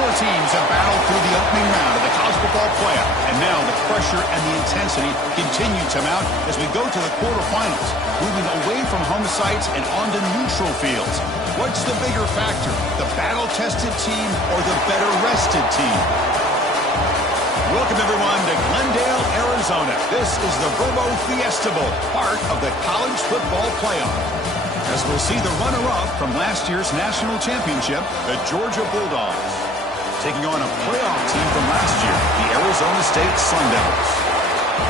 Four teams have battled through the opening round of the college football playoff, and now the pressure and the intensity continue to mount as we go to the quarterfinals, moving away from home sites and onto neutral fields. What's the bigger factor, the battle-tested team or the better-rested team? Welcome, everyone, to Glendale, Arizona. This is the Verbo Fiesta Bowl, part of the college football playoff. As we'll see the runner-up from last year's national championship, the Georgia Bulldogs, taking on a playoff team from last year, the Arizona State Sun Devils.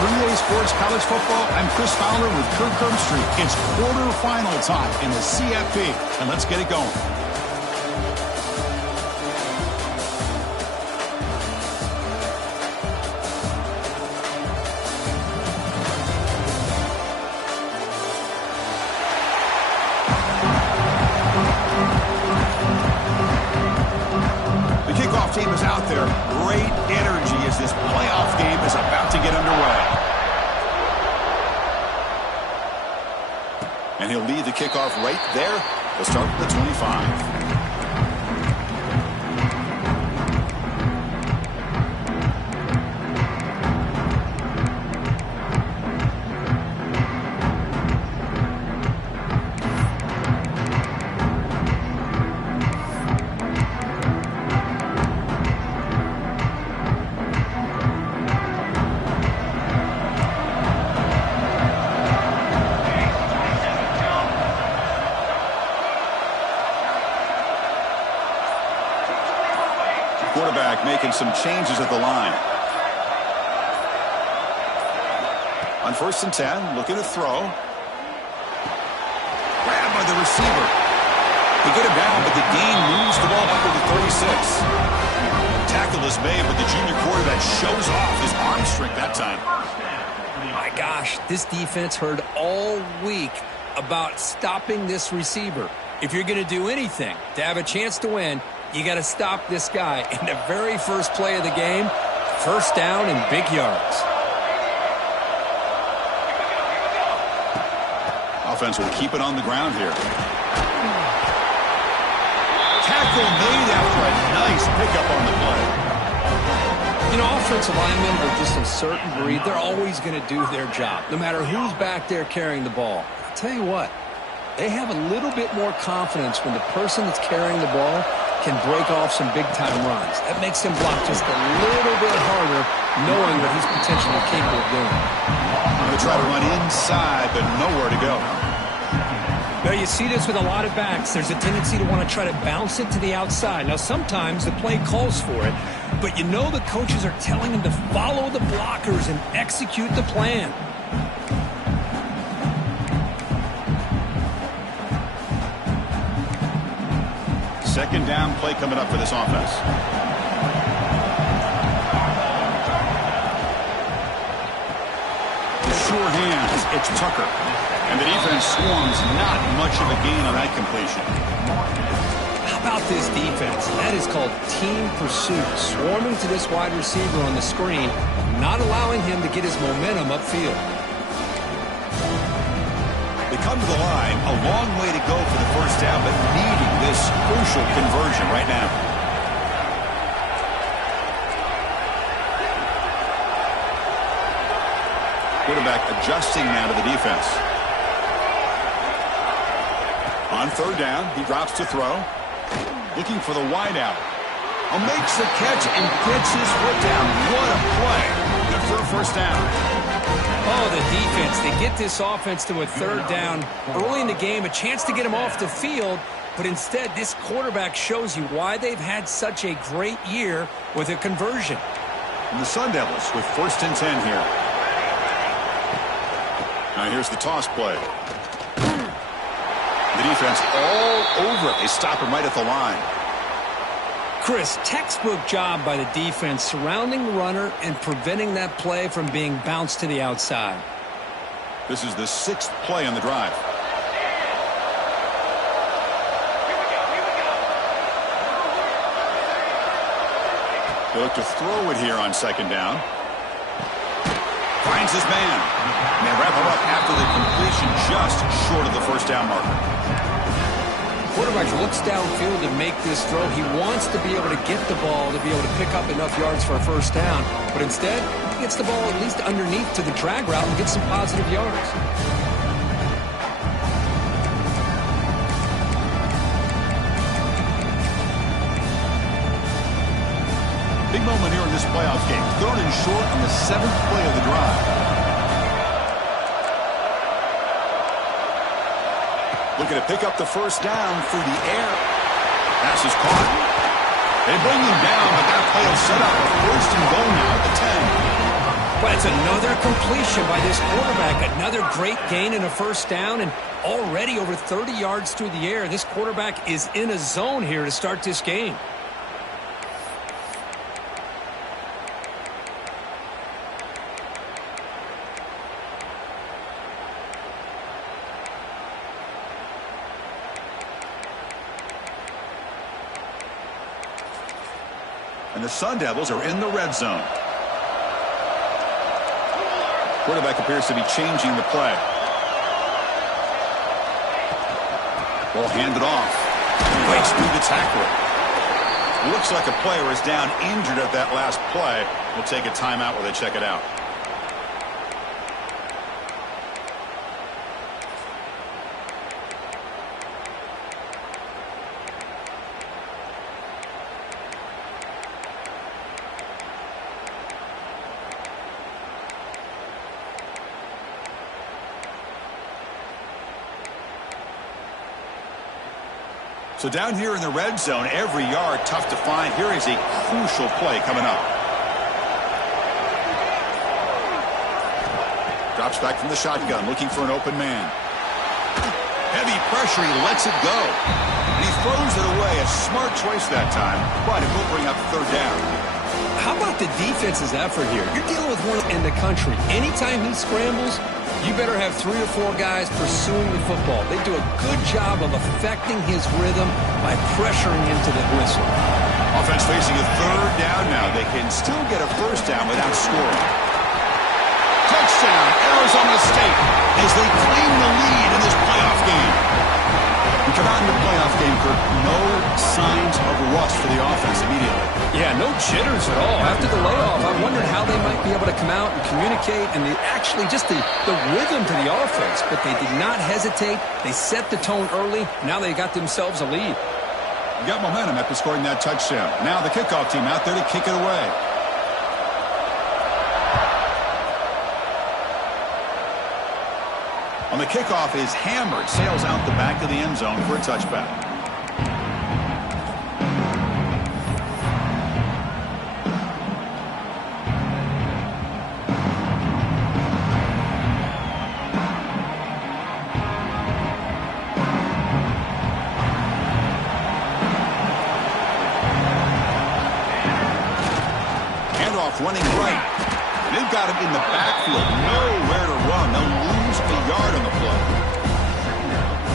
For EA Sports College Football, I'm Chris Fowler with Kirk Herbstreit. It's quarterfinal time in the CFB, and let's get it going. Team is out there. Great energy as this playoff game is about to get underway. And he'll lead the kickoff right there. We'll start at the 25. Quarterback making some changes at the line. On 1st and 10, looking to throw. Grabbed by the receiver. They get him down, but the gain moves the ball under the 36. Tackle is made, but the junior quarterback shows off his arm strength that time. My gosh, this defense heard all week about stopping this receiver. If you're going to do anything to have a chance to win, you got to stop this guy. In the very first play of the game, first down and big yards. Offense will keep it on the ground here. Tackle made after a nice pickup on the play. You know, offensive linemen are just a certain breed. They're always going to do their job, no matter who's back there carrying the ball. I'll tell you what, they have a little bit more confidence when the person that's carrying the ball can break off some big-time runs. That makes him block just a little bit harder, knowing what he's potentially capable of doing. Going to try to run inside, but nowhere to go. Now, you see this with a lot of backs. There's a tendency to want to try to bounce it to the outside. Now, sometimes the play calls for it, but you know the coaches are telling him to follow the blockers and execute the plan. Second down play coming up for this offense. The sure hands, it's Tucker. And the defense swarms, not much of a gain on that completion. How about this defense? That is called team pursuit. Swarming to this wide receiver on the screen, not allowing him to get his momentum upfield. They come to the line, a long way to go for the first down, but needing this crucial conversion right now. Quarterback adjusting now to the defense. On 3rd down, he drops to throw. Looking for the wideout. Makes the catch and gets his foot down. What a play. Good for a first down. Oh, the defense. They get this offense to a 3rd down early in the game, a chance to get him off the field, but instead this quarterback shows you why they've had such a great year with a conversion. And the Sun Devils with 1st and 10 here. Now here's the toss play. The defense all over it. They stop him right at the line. Chris, textbook job by the defense surrounding the runner and preventing that play from being bounced to the outside. This is the 6th play on the drive. They look to throw it here on 2nd down. Finds his man. And they wrap him up after the completion just short of the first down marker. Quarterback looks downfield to make this throw. He wants to be able to get the ball to be able to pick up enough yards for a first down. But instead, he gets the ball at least underneath to the drag route and gets some positive yards. Big moment here in this playoff game. 3rd and short on the 7th play of the drive. Looking to pick up the first down through the air. Pass is caught. They bring him down, but that play will set up a 1st and goal now at the 10. But it's another completion by this quarterback. Another great gain and a first down, and already over 30 yards through the air. This quarterback is in a zone here to start this game. And the Sun Devils are in the red zone. Quarterback appears to be changing the play. Ball handed off. Breaks through the tackle. Looks like a player is down injured at that last play. We'll take a timeout while they check it out. So down here in the red zone, every yard tough to find. Here is a crucial play coming up. Drops back from the shotgun, looking for an open man. Heavy pressure, he lets it go. And he throws it away. A smart choice that time, but it will bring up 3rd down. How about the defense's effort here? You're dealing with one in the country. Anytime he scrambles, you better have 3 or 4 guys pursuing the football. They do a good job of affecting his rhythm by pressuring him to the whistle. Offense facing a 3rd down now. They can still get a first down without scoring. Touchdown, Arizona State, as they claim the lead in this playoff game. We come out in the playoff game, Kirk. No signs of rust for the offense immediately. Yeah, no jitters at all. After the layoff, I wondered how they might be able to come out and communicate and actually just the rhythm to the offense. But they did not hesitate. They set the tone early. Now they got themselves a lead. You got momentum after scoring that touchdown. Now the kickoff team out there to kick it away. On the kickoff is hammered. Sails out the back of the end zone for a touchback. Handoff running right. They've got him in the backfield. Nowhere to run. They'll lose a yard on the play.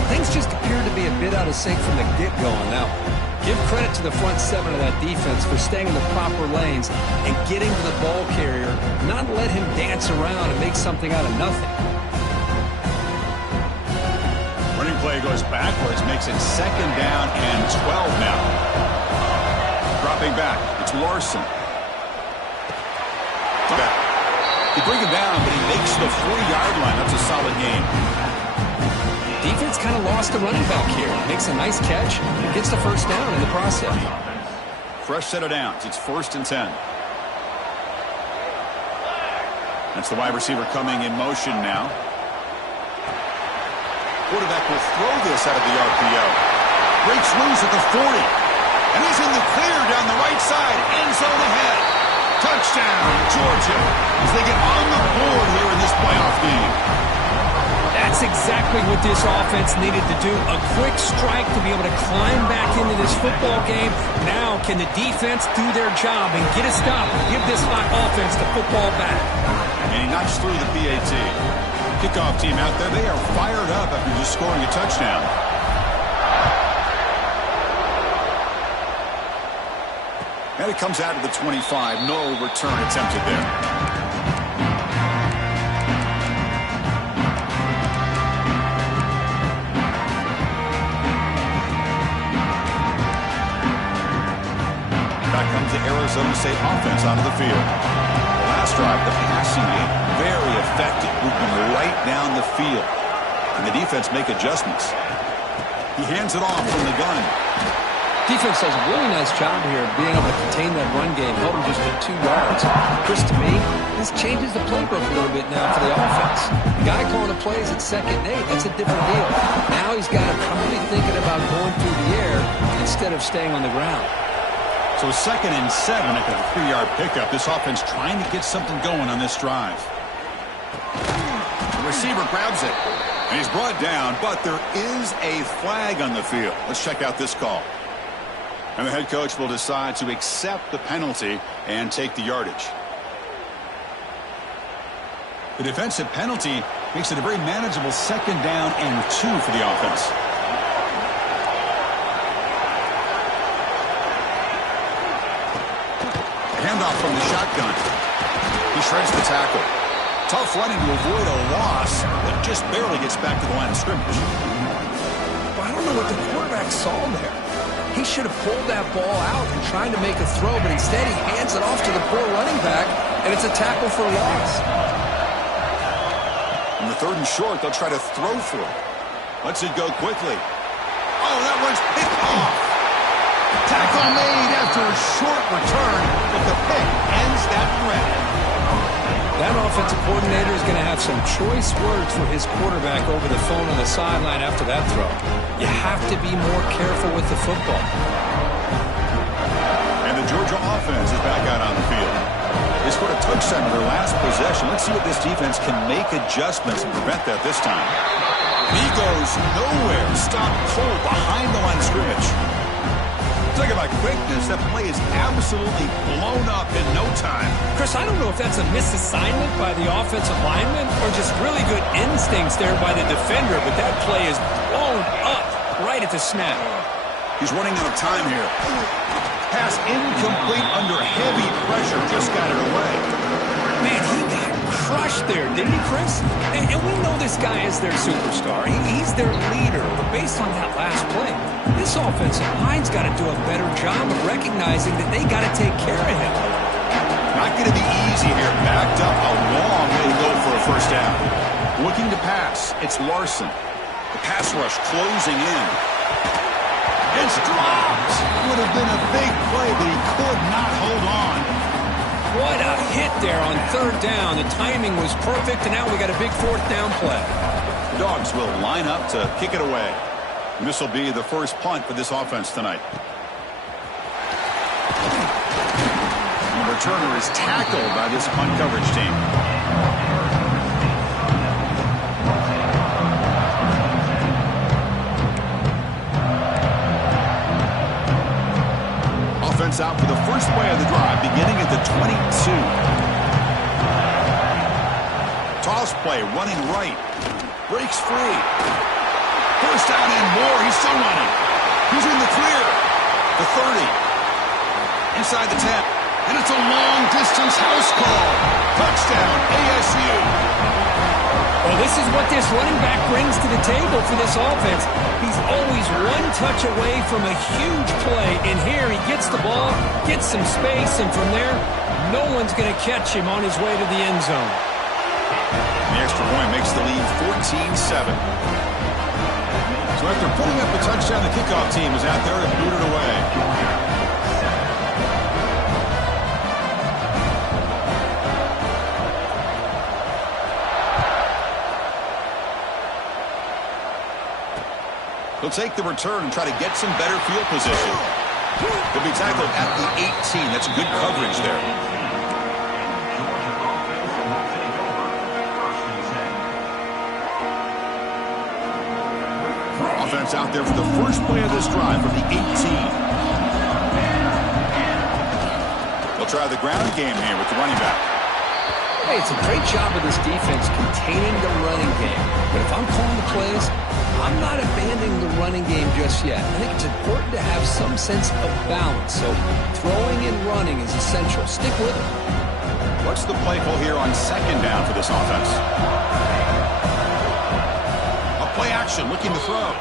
Things just appear to be a bit out of sync from the get-go. Now, give credit to the front 7 of that defense for staying in the proper lanes and getting to the ball carrier, not let him dance around and make something out of nothing. Running play goes backwards, makes it 2nd down and 12 now. Dropping back, it's Larson. They bring him down, but he makes the 40-yard line. That's a solid game. Defense kind of lost the running back here. Makes a nice catch and gets the first down in the process. Fresh set of downs. It's 1st and 10. That's the wide receiver coming in motion now. Quarterback will throw this out of the RPO. Breaks loose at the 40. And he's in the clear down the right side. End zone ahead. Touchdown, Georgia, as they get on the board here in this playoff game. That's exactly what this offense needed to do. A quick strike to be able to climb back into this football game. Now can the defense do their job and get a stop and give this hot offense the football back? And he knocks through the PAT. Kickoff team out there, they are fired up after just scoring a touchdown. And it comes out of the 25. No return attempted there. So I'm going to say offense out of the field. The last drive, the passing game, very effective. Moving right down the field. And the defense make adjustments. He hands it off from the gun. Defense does a really nice job here of being able to contain that run game, held him just at 2 yards. Chris, to me, this changes the playbook a little bit now for the offense. The guy calling the plays at 2nd and 8, that's a different deal. Now he's got to probably thinking about going through the air instead of staying on the ground. So 2nd and 7 at the 3-yard pickup. This offense trying to get something going on this drive. The receiver grabs it. And he's brought down, but there is a flag on the field. Let's check out this call. And the head coach will decide to accept the penalty and take the yardage. The defensive penalty makes it a very manageable 2nd down and 2 for the offense. Handoff from the shotgun. He shreds the tackle. Tough running to avoid a loss, but just barely gets back to the line of scrimmage. But I don't know what the quarterback saw there. He should have pulled that ball out and tried to make a throw, but instead he hands it off to the poor running back, and it's a tackle for loss. On the 3rd and short, they'll try to throw for it. Lets it go quickly. Oh, that one's picked off. Tackle made after a short return, but the pick ends that threat. That offensive coordinator is going to have some choice words for his quarterback over the phone on the sideline after that throw. You have to be more careful with the football. And the Georgia offense is back out on the field. They scored a touchdown in their last possession. Let's see if this defense can make adjustments and prevent that this time. He goes nowhere. Stop cold behind the line of scrimmage. Talk about quickness. That play is absolutely blown up in no time. Chris, I don't know if that's a misassignment by the offensive lineman or just really good instincts there by the defender, but that play is blown up right at the snap. He's running out of time here. Pass incomplete under heavy pressure. Just got it away. Man, he got crushed there, didn't he, Chris? And we know this guy is their superstar. He's their leader. But based on that last play, this offensive line's got to do a better job of recognizing that they got to take care of him. Not going to be easy here. Backed up a long way to go for a first down. Looking to pass. It's Larson. The pass rush closing in. It's dropped. Would have been a big play, but he could not hold on. What a hit there on 3rd down. The timing was perfect, and now we got a big 4th down play. The Dogs will line up to kick it away. And this will be the first punt for this offense tonight. And the returner is tackled by this punt coverage team. Offense out for the first play of the drive, beginning at the 22. Toss play, running right. Breaks free. First down and more. He's still running. He's in the clear. The 30. Inside the 10. And it's a long-distance house call. Touchdown, ASU. Well, this is what this running back brings to the table for this offense. He's always one touch away from a huge play. And here he gets the ball, gets some space, and from there, no one's going to catch him on his way to the end zone. The extra point makes the lead 14-7. So after pulling up the touchdown, the kickoff team is out there to boot it away. He'll take the return and try to get some better field position. He'll be tackled at the 18. That's good coverage there. Offense out there for the first play of this drive from the 18. They'll try the ground game here with the running back. Hey, it's a great job of this defense containing the running game. But if I'm calling the plays, I'm not abandoning the running game just yet. I think it's important to have some sense of balance. So throwing and running is essential. Stick with it. What's the play call here on 2nd down for this offense? A play action, looking to throw.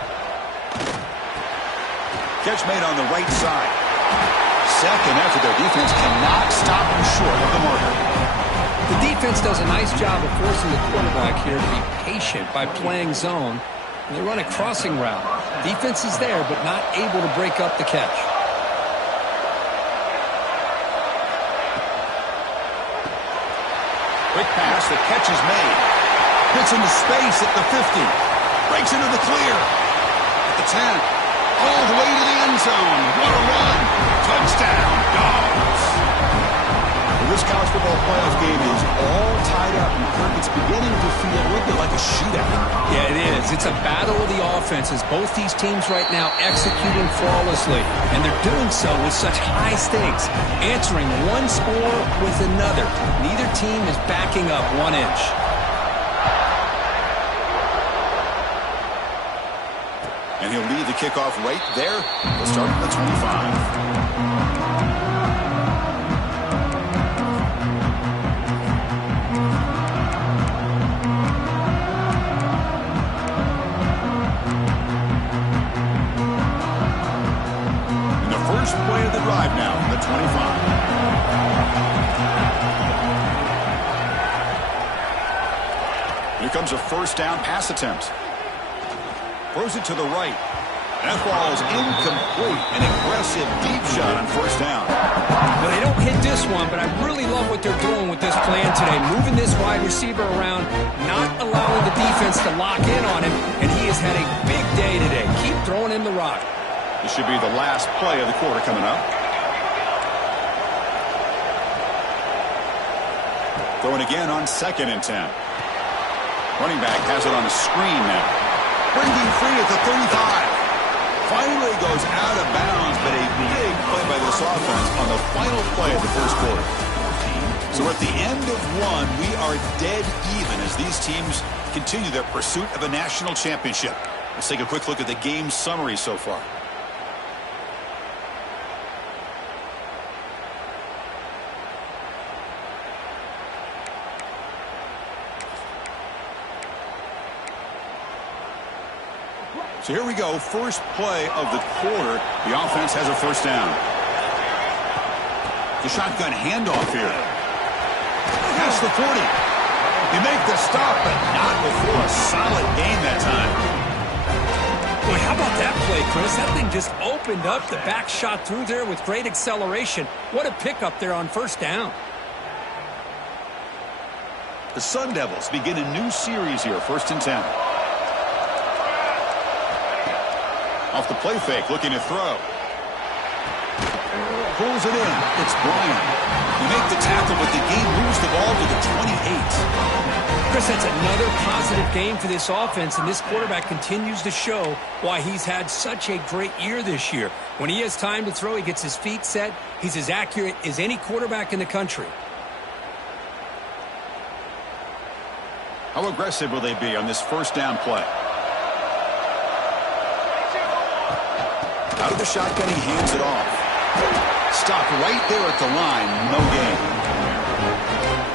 Catch made on the right side. Second effort, their defense cannot stop them short of the marker. The defense does a nice job of forcing the quarterback here to be patient by playing zone. And they run a crossing route. Defense is there, but not able to break up the catch. Quick pass, the catch is made. Hits into space at the 50. Breaks into the clear. At the 10. All the way to the end zone. What a run. Touchdown, Dogs. Well, this college football playoff game is all tied up. And Kirk, it's beginning to feel a little bit like a shootout. Yeah, it is. It's a battle of the offenses. Both these teams right now executing flawlessly. And they're doing so with such high stakes. Answering one score with another. Neither team is backing up 1 inch. And he'll lead the kickoff right there. We'll start at the 25. First play of the drive now from the 25. Here comes a first down pass attempt. Throws it to the right. That ball is incomplete. An aggressive deep shot on first down. Well, they don't hit this one, but I really love what they're doing with this plan today. Moving this wide receiver around, not allowing the defense to lock in on him, and he has had a big day today. Keep throwing him the rock. This should be the last play of the quarter coming up. Throwing again on 2nd and 10. Running back has it on a screen now. Breaking free at the 35. Finally goes out of bounds, but a big play by this offense on the final play of the first quarter. So at the end of one, we are dead even as these teams continue their pursuit of a national championship. Let's take a quick look at the game summary so far. So here we go, first play of the quarter. The offense has a first down. The shotgun handoff here. Past the 40. You make the stop, but not before a solid gain that time. Boy, how about that play, Chris? That thing just opened up. The back shot through there with great acceleration. What a pickup there on first down. The Sun Devils begin a new series here, 1st and 10. Off the play fake, looking to throw. Pulls it in. It's Bryant. You make the tackle, but the game moves the ball to the 28. Chris, that's another positive game for this offense, and this quarterback continues to show why he's had such a great year this year. When he has time to throw, he gets his feet set. He's as accurate as any quarterback in the country. How aggressive will they be on this first down play? Out of the shotgun, he hands it off. Stopped right there at the line. No gain.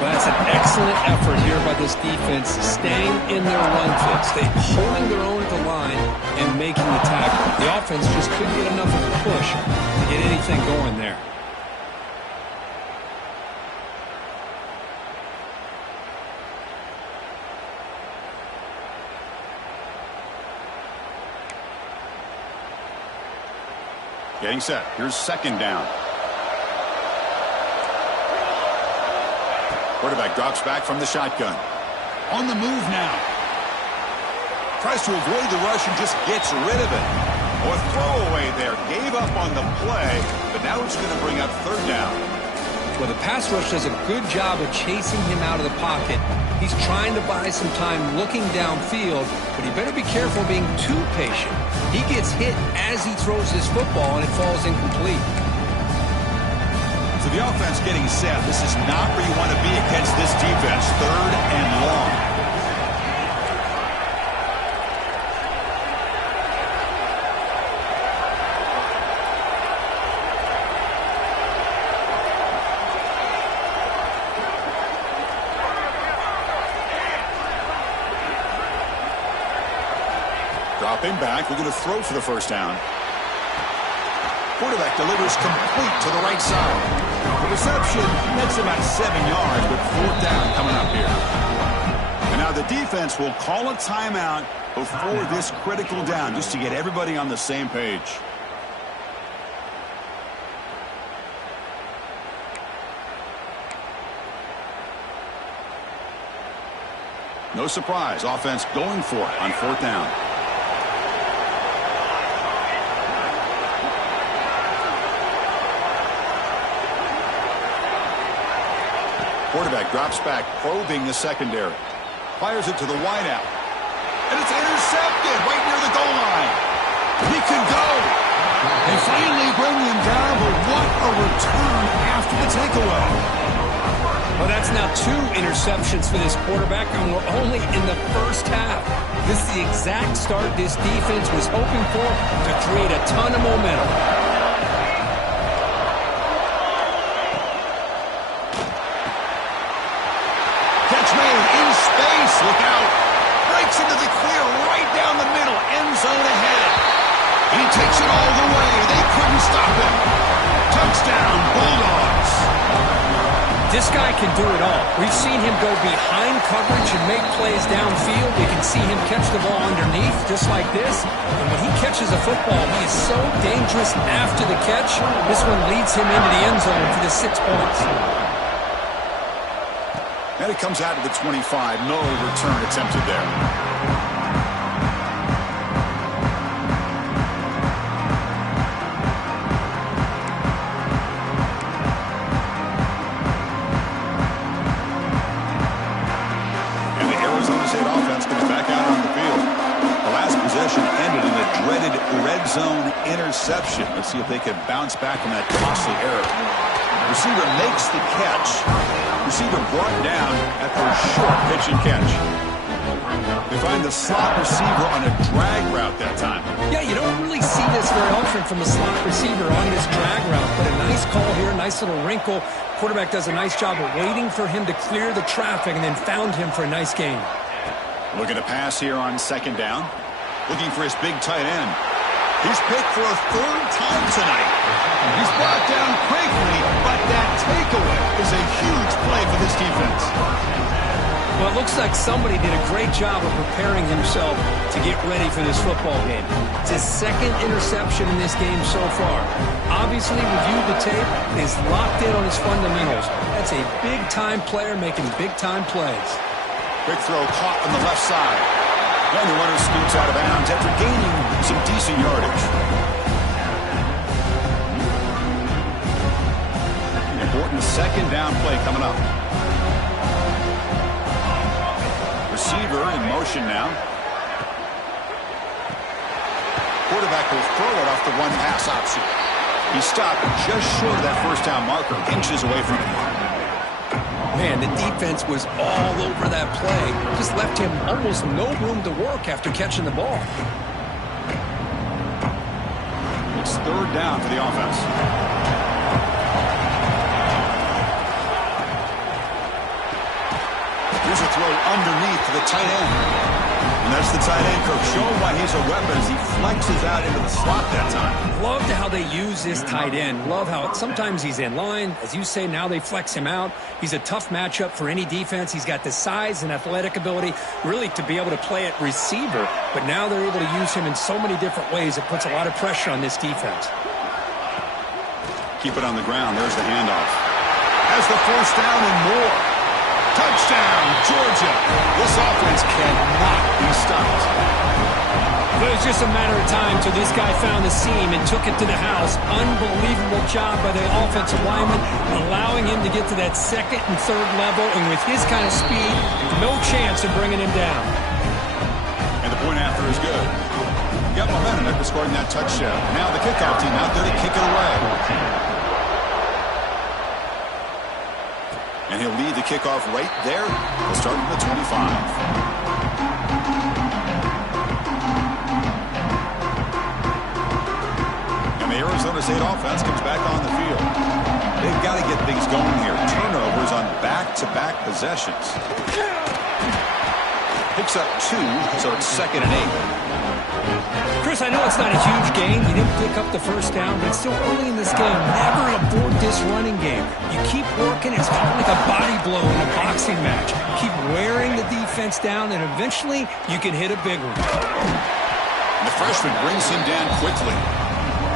Well, that's an excellent effort here by this defense, staying in their run fix. They're holding their own at the line and making the tackle. The offense just couldn't get enough of a push to get anything going there. Getting set. Here's 2nd down. Quarterback drops back from the shotgun. On the move now. Tries to avoid the rush and just gets rid of it. Or throwaway there. Gave up on the play, but now it's going to bring up 3rd down. Well, the pass rush does a good job of chasing him out of the pocket. He's trying to buy some time looking downfield, but he better be careful being too patient. He gets hit as he throws his football, and it falls incomplete. So the offense getting set. This is not where you want to be against this defense. 3rd and long. Dropping back, we're going to throw for the first down. Quarterback delivers complete to the right side. The reception makes about 7 yards, but 4th down coming up here. And now the defense will call a timeout before this critical down, just to get everybody on the same page. No surprise, offense going for it on 4th down. Quarterback drops back, probing the secondary. Fires it to the wideout. And it's intercepted right near the goal line. He can go. They finally bring him down, but what a return after the takeaway. Well, that's now 2 interceptions for this quarterback, and we're only in the first half. This is the exact start this defense was hoping for to create a ton of momentum. Catch made in space. Look out. Breaks into the clear right down the middle. End zone ahead. And he takes it all the way. They couldn't stop him. Touchdown, Bulldogs. This guy can do it all. We've seen him go behind coverage and make plays downfield. We can see him catch the ball underneath, just like this. And when he catches a football, he is so dangerous after the catch. This one leads him into the end zone for the 6 points. And it comes out to the 25. No return attempted there. Zone interception. Let's see if they can bounce back from that costly error. Receiver makes the catch. Receiver brought down after a short pitch and catch. They find the slot receiver on a drag route that time. Yeah, you don't really see this very often from a slot receiver on this drag route, but a nice call here, nice little wrinkle. Quarterback does a nice job of waiting for him to clear the traffic and then found him for a nice gain. Looking to pass here on 2nd down. Looking for his big tight end. He's picked for a 3rd time tonight. He's brought down quickly, but that takeaway is a huge play for this defense. Well, it looks like somebody did a great job of preparing himself to get ready for this football game. It's his 2nd interception in this game so far. Obviously, reviewed the tape, is locked in on his fundamentals. That's a big-time player making big-time plays. Quick throw caught on the left side. And the runner scoots out of bounds after gaining some decent yardage. An important 2nd down play coming up. Receiver in motion now. Quarterback will throw it off the 1 pass option. He stopped just short of that 1st down marker, inches away from him. Man, the defense was all over that play. Just left him almost no room to work after catching the ball. It's 3rd down for the offense. Here's a throw underneath to the tight end. And that's the tight end coach showing why he's a weapon as he flexes out into the slot that time. Loved how they use this tight end. Love how sometimes he's in line. As you say, now they flex him out. He's a tough matchup for any defense. He's got the size and athletic ability really to be able to play at receiver. But now they're able to use him in so many different ways. It puts a lot of pressure on this defense. Keep it on the ground. There's the handoff. Has the 1st down and more. Touchdown, Georgia. This offense cannot be stopped. But it was just a matter of time till this guy found the seam and took it to the house. Unbelievable job by the offensive lineman, allowing him to get to that 2nd and 3rd level. And with his kind of speed, no chance of bringing him down. And the point after is good. Got momentum after scoring that touchdown. Now the kickoff team out there to kick it away. And he'll lead the kickoff right there. He'll start from the 25. And the Arizona State offense comes back on the field. They've got to get things going here. Turnovers on back-to-back possessions. Picks up 2, so it's 2nd and 8. Chris, I know it's not a huge game. You didn't pick up the first down, but it's still early in this game. Never abort this running game. You keep working. It's kind of like a body blow in a boxing match. Keep wearing the defense down, and eventually you can hit a big one. The freshman brings him down quickly.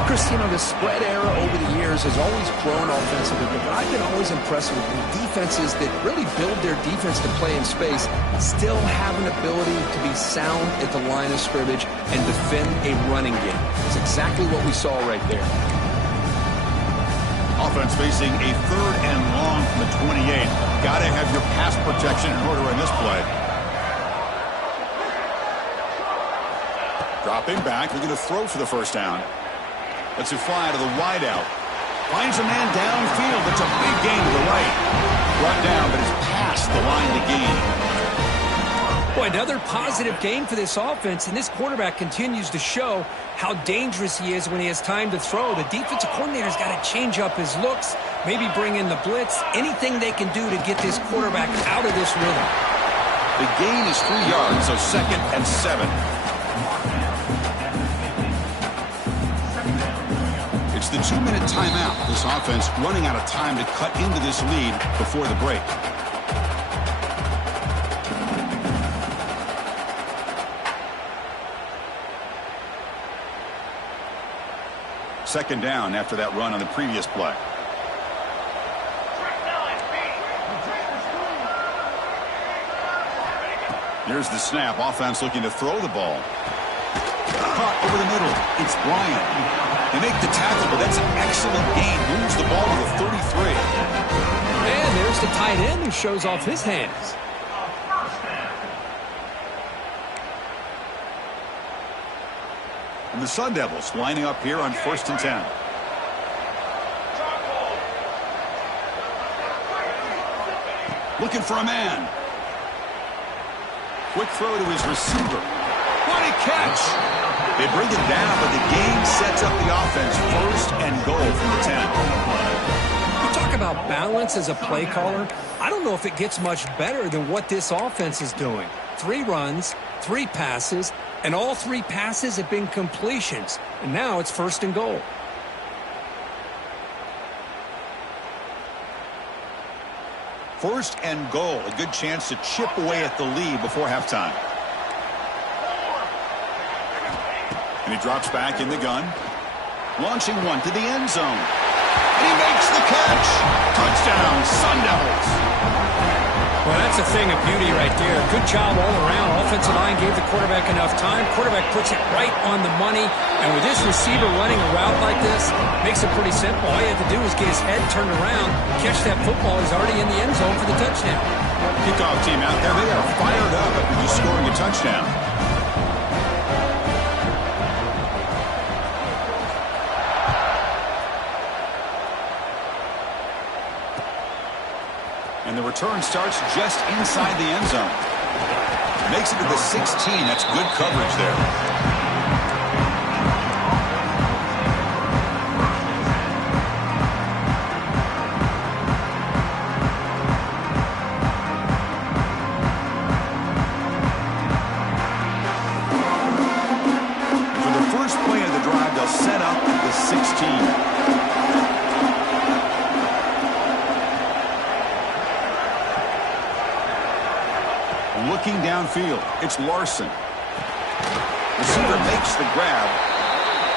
Chris, you know, the spread era over the years has always grown offensively, but I've been always impressed with defenses that really build their defense to play in space, still have an ability to be sound at the line of scrimmage and defend a running game. It's exactly what we saw right there. Offense facing a 3rd and long from the 28. Got to have your pass protection in order in this play. Dropping back, looking to throw for the first down. Lets it fly to the wideout. Finds a man downfield. It's a big gain to the right. Brought down, but it's past the line to gain. Boy, another positive game for this offense, and this quarterback continues to show how dangerous he is when he has time to throw. The defensive coordinator's got to change up his looks, maybe bring in the blitz, anything they can do to get this quarterback out of this rhythm. The gain is 3 yards, so 2nd and 7. It's the 2-minute timeout. This offense running out of time to cut into this lead before the break. Second down after that run on the previous play. Here's the snap. Offense looking to throw the ball. Caught over the middle. It's Bryant. They make the tackle, but that's an excellent gain. Moves the ball to the 33. And there's the tight end who shows off his hands. And the Sun Devils lining up here on 1st and 10. Looking for a man. Quick throw to his receiver. What a catch! They bring it down, but the game sets up the offense. 1st and goal from the 10. You talk about balance as a play caller. I don't know if it gets much better than what this offense is doing. 3 runs, 3 passes, and all 3 passes have been completions. And now it's 1st and goal. First and goal. A good chance to chip away at the lead before halftime. And he drops back in the gun. Launching one to the end zone. And he makes the catch. Touchdown, Sun Devils. Well, that's a thing of beauty right there. Good job all around. Offensive line gave the quarterback enough time. Quarterback puts it right on the money. And with this receiver running a route like this, makes it pretty simple. All you have to do is get his head turned around, catch that football. He's already in the end zone for the touchdown. Kickoff team out there. They are fired up after just scoring a touchdown. And the return starts just inside the end zone. Makes it to the 16. That's good coverage there. For the first play of the drive, they'll set up at the 16. Looking downfield, it's Larson. Receiver makes the grab.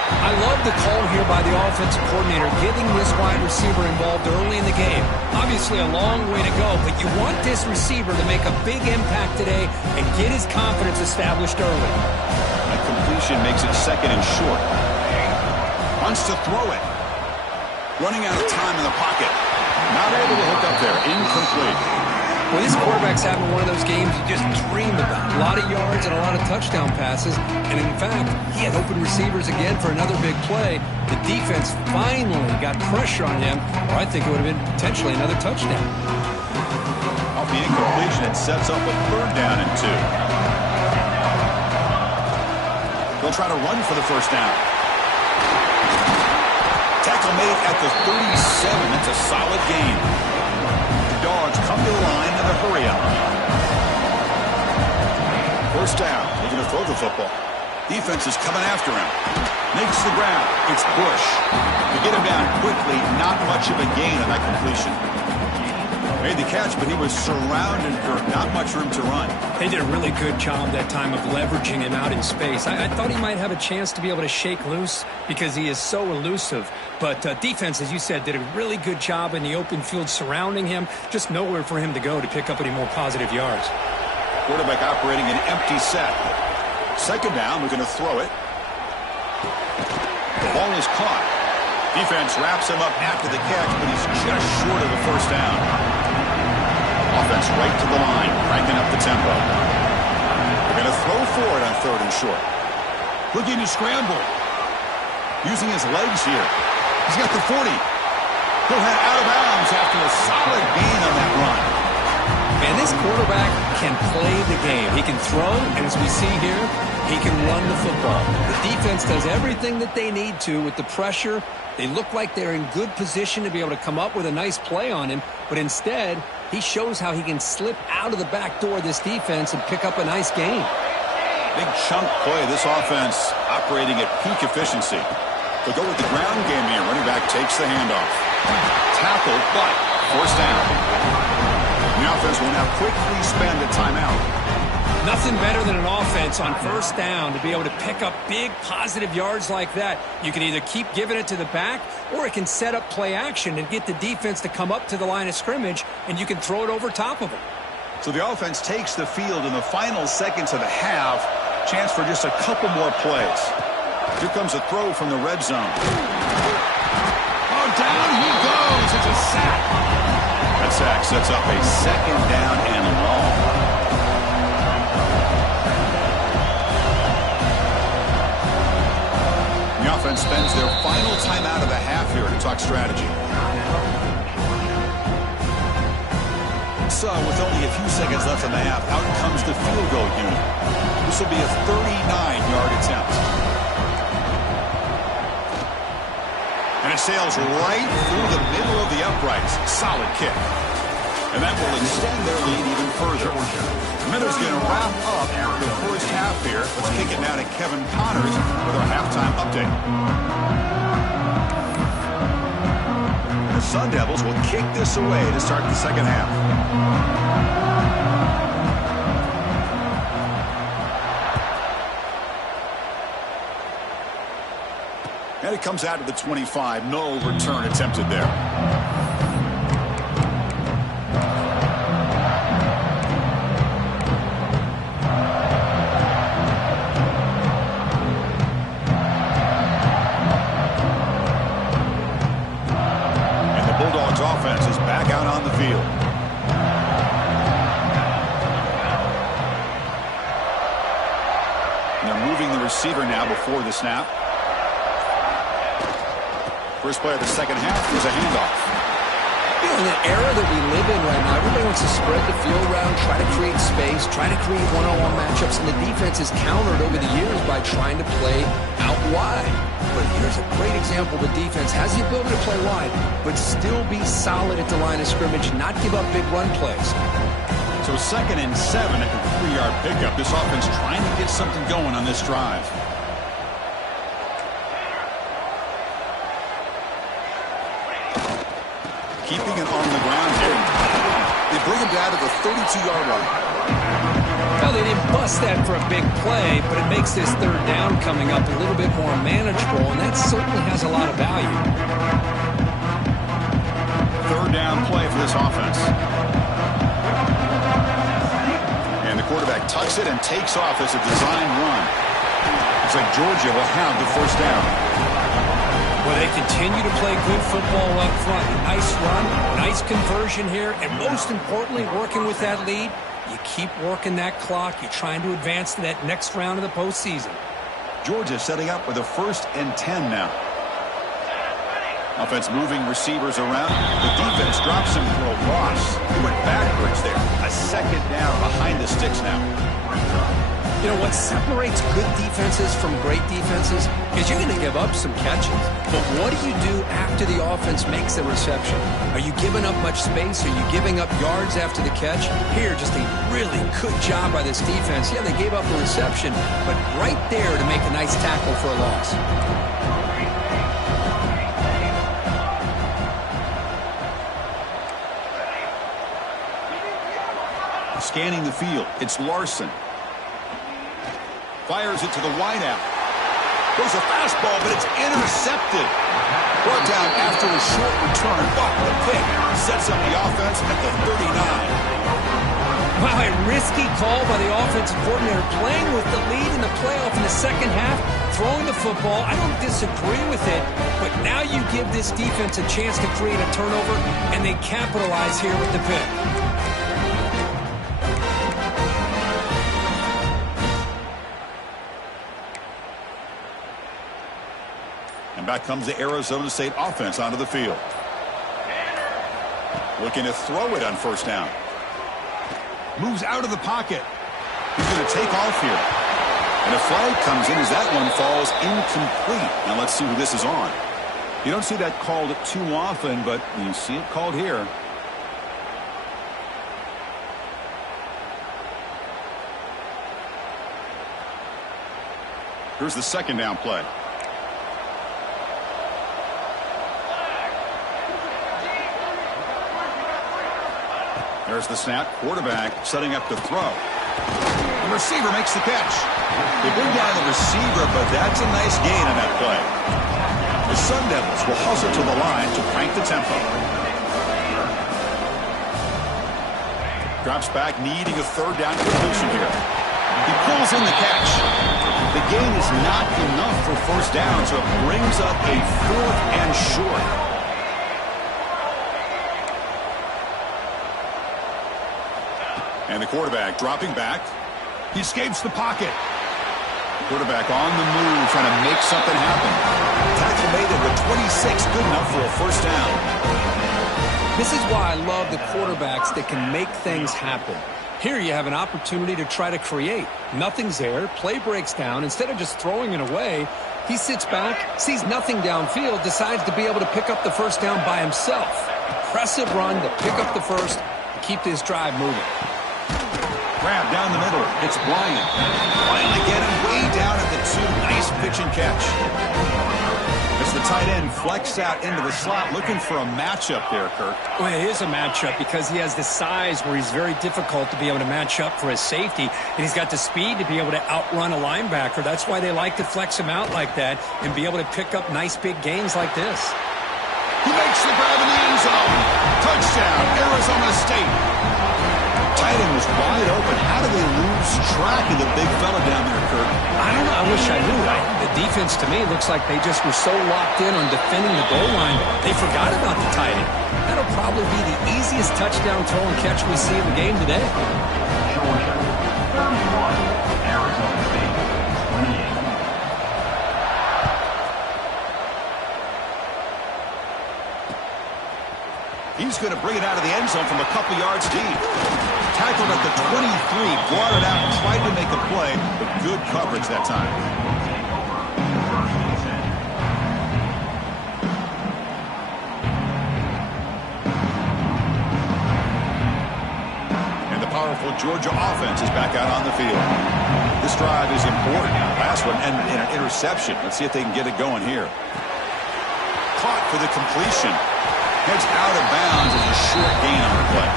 I love the call here by the offensive coordinator, getting this wide receiver involved early in the game. Obviously a long way to go, but you want this receiver to make a big impact today and get his confidence established early. A completion makes it 2nd and short. Wants to throw it. Running out of time in the pocket. Not able to hook up there. Incomplete. Well, this quarterback's having one of those games you just dream about. A lot of yards and a lot of touchdown passes. And in fact, he had open receivers again for another big play. The defense finally got pressure on him, or I think it would have been potentially another touchdown. Off the incompletion, it sets up a 3rd down and 2. They'll try to run for the first down. Tackle made at the 37. That's a solid gain. Dogs come to the line in the hurry up. First down. They're going to throw the football. Defense is coming after him. Makes the ground. It's Bush. To get him down quickly, not much of a gain on that completion. Made the catch, but he was surrounded for not much room to run. They did a really good job that time of leveraging him out in space. I thought he might have a chance to be able to shake loose because he is so elusive. But defense, as you said, did a really good job in the open field surrounding him. Just nowhere for him to go to pick up any more positive yards. Quarterback operating an empty set. Second down, we're going to throw it. The ball is caught. Defense wraps him up after the catch, but he's just short of the first down. Offense right to the line, cranking up the tempo. They're going to throw for it on third and short. Looking to scramble. Using his legs here. He's got the 40. He'll head out of bounds after a solid gain on that run. Man, this quarterback can play the game. He can throw, and as we see here, he can run the football. The defense does everything that they need to with the pressure. They look like they're in good position to be able to come up with a nice play on him, but instead, he shows how he can slip out of the back door of this defense and pick up a nice gain. Big chunk play. This offense operating at peak efficiency. They'll go with the ground game here. Running back takes the handoff. Tackled, but forced down. The offense will now quickly spend a timeout. Nothing better than an offense on first down to be able to pick up big positive yards like that. You can either keep giving it to the back, or it can set up play action and get the defense to come up to the line of scrimmage, and you can throw it over top of them. So the offense takes the field in the final seconds of the half. Chance for just a couple more plays. Here comes a throw from the red zone. Oh, down he goes. It's a sack. That sack sets up a second down and long. The offense spends their final timeout of the half here to talk strategy. So with only a few seconds left in the half, out comes the field goal unit. This will be a 39-yard attempt. And it sails right through the middle of the uprights. Solid kick. And that will extend their lead even further. Miller's going to wrap up the first half here. Let's kick it now to Kevin Connors with our halftime update. The Sun Devils will kick this away to start the second half. And it comes out of the 25. No return attempted there. Offense is back out on the field. And they're moving the receiver now before the snap. First play of the second half is a handoff. You know, in the era that we live in right now, everybody wants to spread the field around, try to create space, try to create one-on-one matchups, and the defense is countered over the years by trying to play out wide. But here's a great example. The defense has the ability to play wide, but still be solid at the line of scrimmage, not give up big run plays. So 2nd and 7 at the 3-yard pickup. This offense trying to get something going on this drive. Keeping it on the ground here. They bring him down to the 32-yard line. Well, they didn't bust that for a big play, but it makes this third down coming up a little bit more manageable, and that certainly has a lot of value. Third down play for this offense. And the quarterback tucks it and takes off as a designed run. Looks like Georgia will have the first down. Well, they continue to play good football up front. Nice run, nice conversion here, and most importantly, working with that lead. You keep working that clock. You're trying to advance to that next round of the postseason. Georgia setting up with a 1st and 10 now. Offense moving receivers around. The defense drops him for a loss. He went backwards there. A second down behind the sticks now. You know, what separates good defenses from great defenses is you're going to give up some catches. But what do you do after the offense makes a reception? Are you giving up much space? Are you giving up yards after the catch? Here, just a really good job by this defense. Yeah, they gave up a reception, but right there to make a nice tackle for a loss. Scanning the field, it's Larson. Fires it to the wideout. Goes a fastball, but it's intercepted. Brought down after a short return. But the pick sets up the offense at the 39. Wow, a risky call by the offensive coordinator, playing with the lead in the playoff in the second half, throwing the football. I don't disagree with it, but now you give this defense a chance to create a turnover, and they capitalize here with the pick. Back comes the Arizona State offense onto the field. Looking to throw it on first down. Moves out of the pocket. He's going to take off here. And a flag comes in as that one falls incomplete. Now let's see who this is on. You don't see that called too often, but you see it called here. Here's the second down play. There's the snap. Quarterback setting up to throw. The receiver makes the catch. They bring down the receiver, but that's a nice gain on that play. The Sun Devils will hustle to the line to crank the tempo. Drops back, needing a third down completion here. He pulls in the catch. The gain is not enough for first down, so it brings up a fourth and short. And the quarterback dropping back. He escapes the pocket. Quarterback on the move, trying to make something happen. Tackle made it with 26, good enough for a first down. This is why I love the quarterbacks that can make things happen. Here you have an opportunity to try to create. Nothing's there. Play breaks down. Instead of just throwing it away, he sits back, sees nothing downfield, decides to be able to pick up the first down by himself. Impressive run to pick up the first, to keep this drive moving. Grab down the middle. It's Bryant. Finally getting way down at the 2. Nice pitch and catch. As the tight end flex out into the slot, looking for a matchup there, Kirk. Well, it is a matchup because he has the size where he's very difficult to be able to match up for his safety, and he's got the speed to be able to outrun a linebacker. That's why they like to flex him out like that and be able to pick up nice big gains like this. He makes the grab in the end zone. Touchdown, Arizona State. Tight end was wide open. How do they lose track of the big fella down there, Kirk? I don't know. I wish I knew. The defense, to me, looks like they just were so locked in on defending the goal line, they forgot about the tight end. That'll probably be the easiest touchdown throw and catch we see in the game today. Georgia, 31, Arizona State, 28. He's going to bring it out of the end zone from a couple yards deep. Tackled at the 23, brought it out, tried to make a play, but good coverage that time. And the powerful Georgia offense is back out on the field. This drive is important. Last one and an interception. Let's see if they can get it going here. Caught for the completion. Heads out of bounds as a short gain on the play.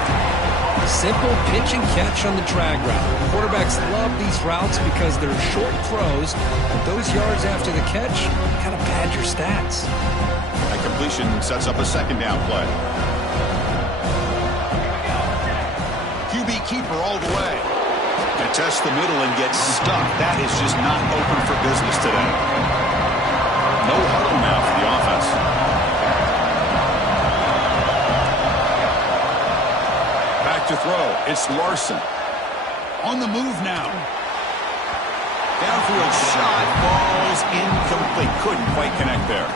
Simple pitch and catch on the drag route. Quarterbacks love these routes because they're short throws, but those yards after the catch kind of pad your stats. That completion sets up a second down play. QB keeper all the way. To test the middle and get stuck. That is just not open for business today. No huddle now for the offense. To throw. It's Larson. On the move now. Downfield shot falls incomplete. Couldn't quite connect there.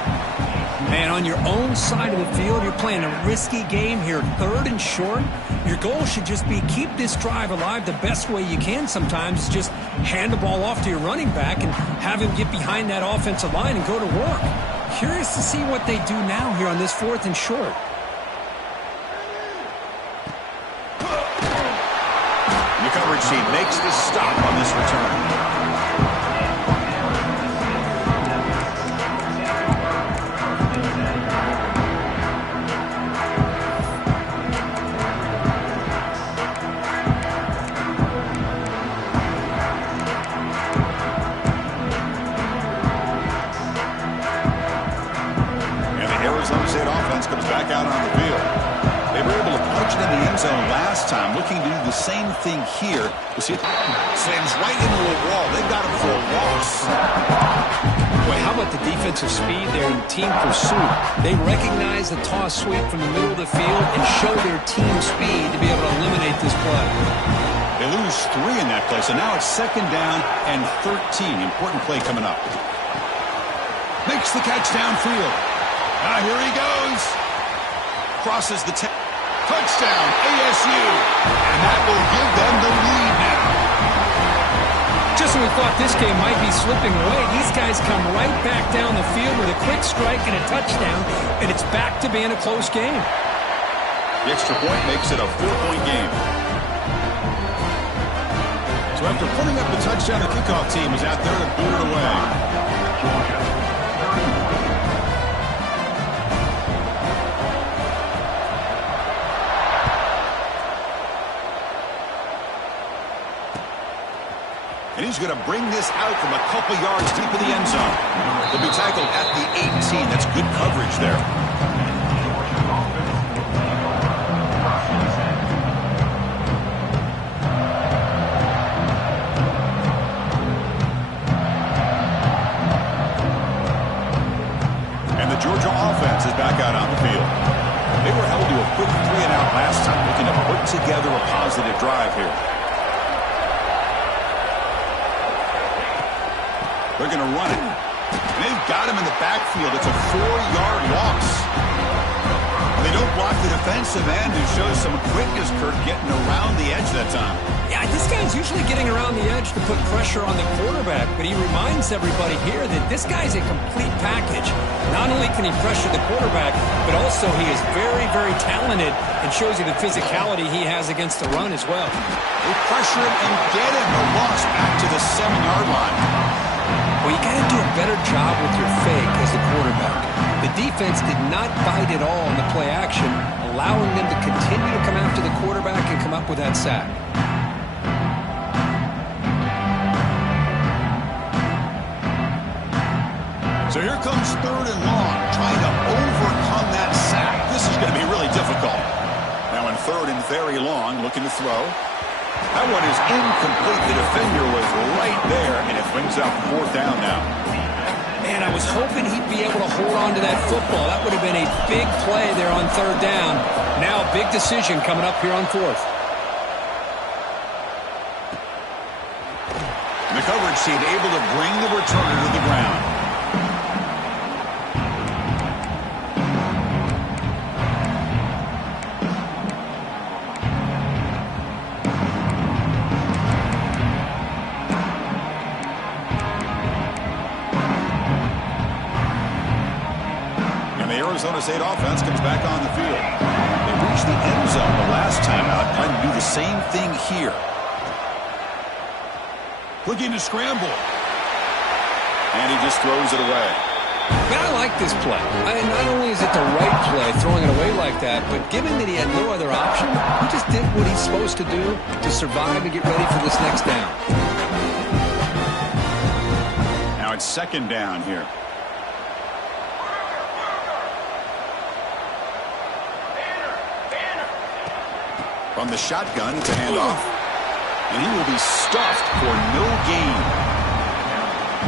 Man, on your own side of the field, you're playing a risky game here, 3rd and short. Your goal should just be keep this drive alive the best way you can sometimes. Just hand the ball off to your running back and have him get behind that offensive line and go to work. Curious to see what they do now here on this 4th and short. The coverage team makes the stop on this return. Comes back out on the field. They were able to punch it in the end zone last time, looking to do the same thing here. You see it slams right into a wall. They've got him for a loss. Boy, how about the defensive speed there in team pursuit? They recognize the toss sweep from the middle of the field and show their team speed to be able to eliminate this play. They lose 3 in that play, so now it's 2nd down and 13. Important play coming up. Makes the catch downfield. Here he goes. Crosses the touchdown, ASU. And that will give them the lead now. Just when we thought this game might be slipping away, these guys come right back down the field with a quick strike and a touchdown, and it's back to being a close game. The extra point makes it a 4-point game. So after putting up the touchdown, the kickoff team is out there to boot it away. Georgia, 30 points. And he's going to bring this out from a couple yards deep in the end zone. He'll be tackled at the 18. That's good coverage there. And the Georgia offense is back out on the field. They were held to a quick 3-and-out last time, looking to put together a positive drive here. They're going to run it. And they've got him in the backfield. It's a 4-yard loss. They don't block the defensive end, who shows some quickness, Kurt, getting around the edge that time. Yeah, this guy's usually getting around the edge to put pressure on the quarterback, but he reminds everybody here that this guy's a complete package. Not only can he pressure the quarterback, but also he is very, very talented and shows you the physicality he has against the run as well. They pressure him and get him. A loss back to the 7-yard line. Well, you got to do a better job with your fake as the quarterback. The defense did not bite at all in the play action, allowing them to continue to come after the quarterback and come up with that sack. So here comes 3rd and long, trying to overcome that sack. This is going to be really difficult. Now in 3rd and very long, looking to throw. That one is incomplete. The defender was right there, and it brings up 4th down now. Man, I was hoping he'd be able to hold on to that football. That would have been a big play there on 3rd down. Now a big decision coming up here on 4th. And the coverage team able to bring the returner to the ground. Arizona State offense comes back on the field. They reached the end zone the last time out, trying to do the same thing here. Looking to scramble. And he just throws it away. Man, I like this play. Not only is it the right play, throwing it away like that, but given that he had no other option, he just did what he's supposed to do to survive and get ready for this next down. Now it's 2nd down here. From the shotgun, it's a handoff. And he will be stuffed for no gain.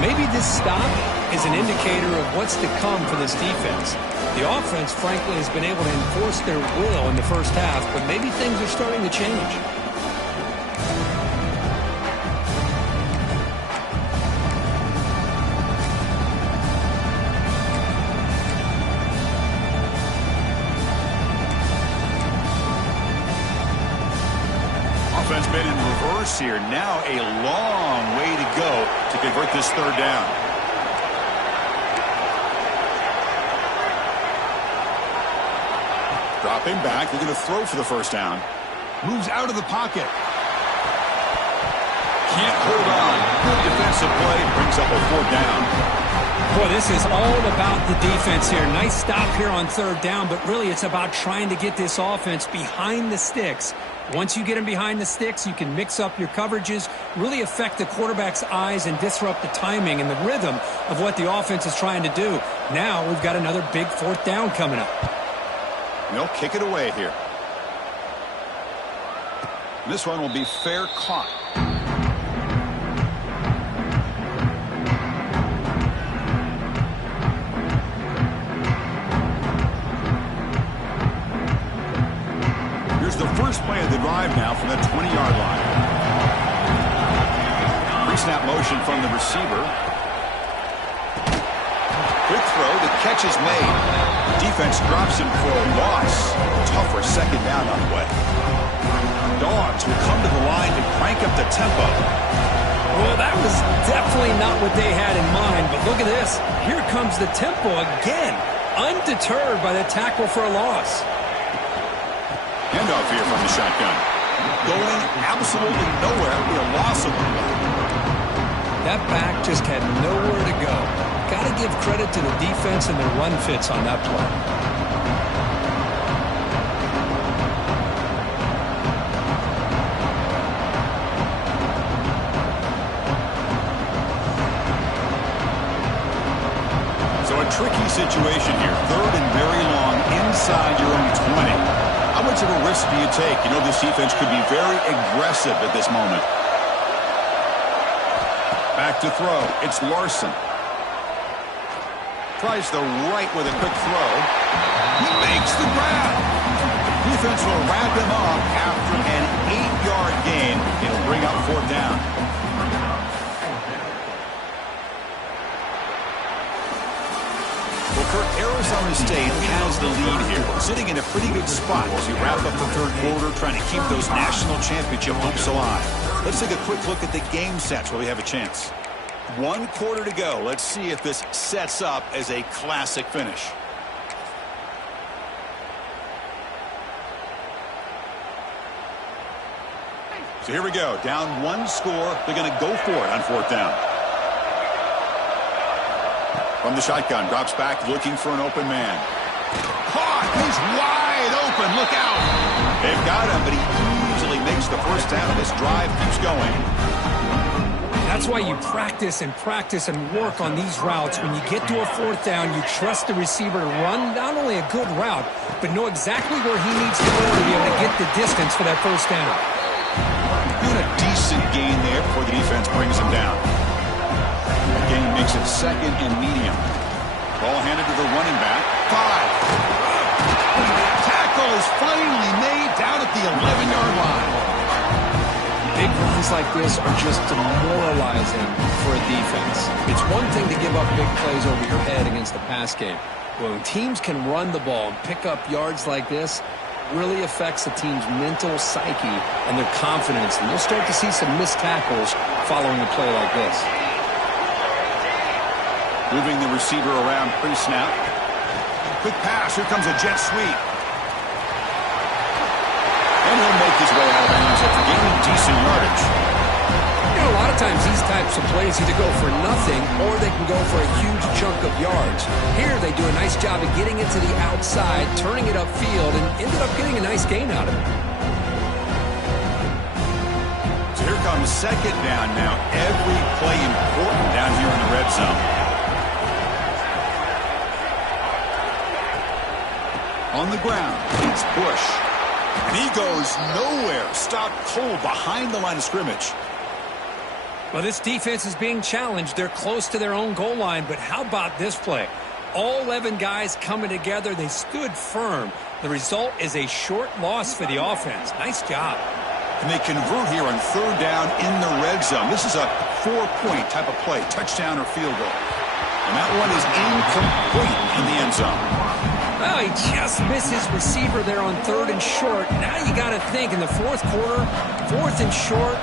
Maybe this stop is an indicator of what's to come for this defense. The offense, frankly, has been able to enforce their will in the first half, but maybe things are starting to change. course here. Now a long way to go to convert this third down. Dropping back, they're going to throw for the first down. Moves out of the pocket. Can't hold on. Good defensive play. Brings up a fourth down. Boy, this is all about the defense here. Nice stop here on third down, but really it's about trying to get this offense behind the sticks. Once you get them behind the sticks, you can mix up your coverages, really affect the quarterback's eyes and disrupt the timing and the rhythm of what the offense is trying to do. Now we've got another big fourth down coming up. They'll kick it away here. This one will be fair caught. Here's the first play of the drive now from the 20-yard line. Pre-snap motion from the receiver. Quick throw. The catch is made. Defense drops him for a loss. Tougher second down on the way. Dogs will come to the line to crank up the tempo. Well, that was definitely not what they had in mind, but look at this. Here comes the tempo again, undeterred by the tackle for a loss. Handoff here from the shotgun. Going absolutely nowhere. It'll be a loss of the play. That back just had nowhere to go. Got to give credit to the defense and their run fits on that play. So a tricky situation here. Third and very long inside your own 20. How much of a risk do you take? You know this defense could be very aggressive at this moment. Back to throw. It's Larson. Tries the right with a quick throw. He makes the grab. Defense will wrap him up after an 8-yard gain. It'll bring up fourth down. Well, Kirk, Arizona State has the lead here, sitting in a pretty good spot as we wrap up the third quarter, trying to keep those national championship hopes alive. Let's take a quick look at the game sets while we have a chance. 1 quarter to go. Let's see if this sets up as a classic finish. So here we go. Down 1 score. They're going to go for it on fourth down. From the shotgun. Drops back looking for an open man. Caught. He's wide open. Look out. They've got him, but he easily makes the first down. This drive keeps going. That's why you practice and work on these routes. When you get to a fourth down, you trust the receiver to run not only a good route, but know exactly where he needs to go to be able to get the distance for that first down. Doing a decent gain there before the defense brings him down. The gain makes it second and medium. Ball handed to the running back. 5. Tackle is finally made down at the 11-yard line. Big runs like this are just demoralizing for a defense. It's one thing to give up big plays over your head against the pass game. When teams can run the ball and pick up yards like this, really affects the team's mental psyche and their confidence. And you'll start to see some missed tackles following a play like this. Moving the receiver around pre-snap. Quick pass. Here comes a jet sweep. And he'll make his way out of bounds after gaining decent yardage. You know, a lot of times these types of plays either go for nothing or they can go for a huge chunk of yards. Here they do a nice job of getting it to the outside, turning it upfield, and ended up getting a nice gain out of it. So here comes second down now. Every play important down here in the red zone. On the ground, it's Bush. And he goes nowhere. Stopped cold behind the line of scrimmage. Well, this defense is being challenged. They're close to their own goal line, but how about this play? All 11 guys coming together. They stood firm. The result is a short loss for the offense. Nice job. And they convert here on third down in the red zone. This is a 4-point type of play, touchdown or field goal. And that one is incomplete in the end zone. Well, he just missed his receiver there on third and short. Now you got to think in the fourth quarter, fourth and short,